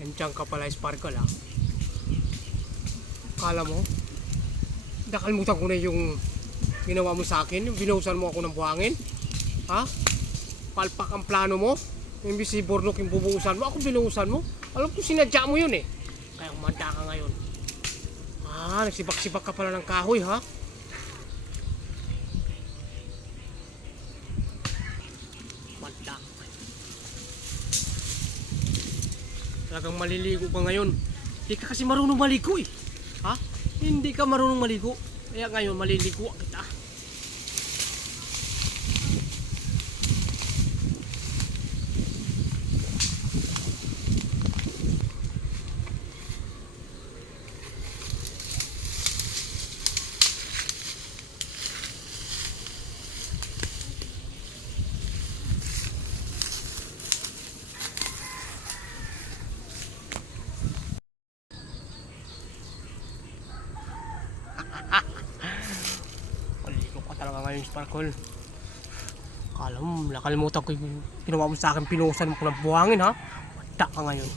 Nandiyan ka pala, Sparkle, ha? Kala mo, nakalimutan ko na yung ginawa mo sa akin, yung binuhusan mo ako ng buhangin. Ha? Palpak ang plano mo. Imbis si Bornok yung bubuhusan mo, ako binuhusan mo. Alam ko sinadya mo yun eh. Kaya kumanda ka ngayon. Nagsibak-sibak ka pala ng kahoy, ha? Kumanda ka ngayon. Talagang maliligo ka ngayon. Hindi ka kasi marunong maligo eh. Ha? Hindi ka marunong maligo. Kaya ngayon maliligo kita. Maliligo ka talaga ngayon, Sparkle. Kala mo, nakalimutan ko yung ginawa mo sa akin, pinuhusan mo ko ng buhangin, ha? Mata ka ngayon.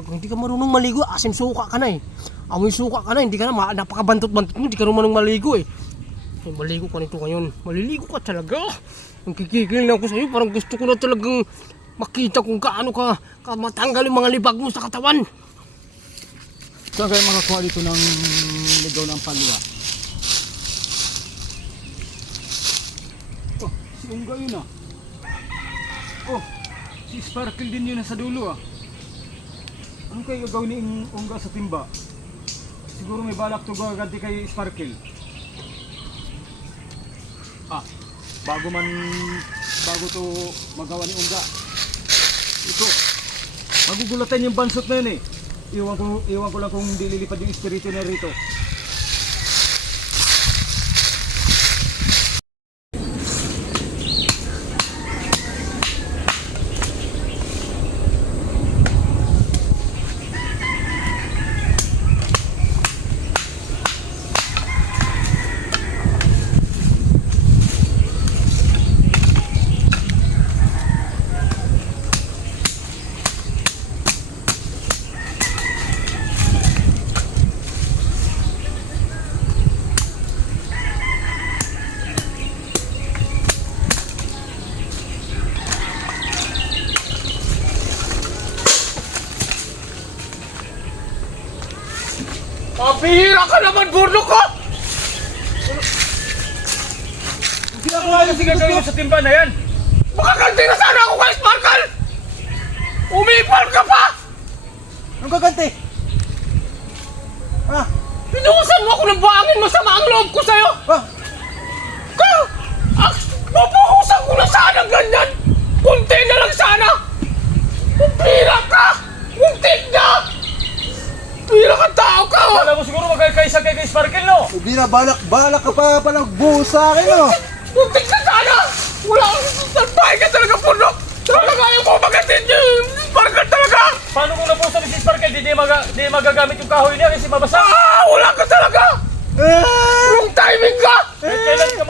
Pag hindi ka marunong maligo, asim suka ka na eh. Amoy suka ka na, hindi ka na, napakabantot-bantot mo, hindi ka marunong maligo eh. Maligo ka nito ngayon, maliligo ka talaga. Ang kikigil na ako sa'yo, parang gusto ko na talagang makita kung gaano ka matanggal yung mga libag mo sa katawan. Saan kayo makakuha dito ng ligaw ng palwa? Oh, si Ungga yun ah. Oh, si Sparkle din yun nasa dulo ah. Ano kayo gagawin ni Ungga sa timba? Siguro may balak to gaganti kay Sparkle. Bago to magawa ni Ungga. Ito, magugulatan yung bansot na yun eh. Iwan ko lang kung hindi lilipad yung espiritu na rito. Pabihira ka naman, Bornok, ha? Hindi ako nga yung gagawin sa timba na yan. Makaganti na sana ako kay Sparkle! Umipal ka pa! Anong gaganti? Pinuhusan mo ako ng buhangin, masama ang loob ko sa'yo! Mabuhusan ko na sana ganyan! Kunti na lang sana! Pabihira ka! Kunti na! Pabihira ka tao ka, ha? Alam mo siguro magkakaisa kay Sparkle, no? Bira, balak ka pa palang buhos sa akin, oh. Kunti na sana! Wala kang salbahe ka talaga, Bornok! Talaga ayaw mo magatin yung Sparkle talaga! Paano kung napuso ni si Sparkle, di magagamit yung kahoy niya kasi mabasa? Wala ka talaga! Wrong timing ka! Kailan ka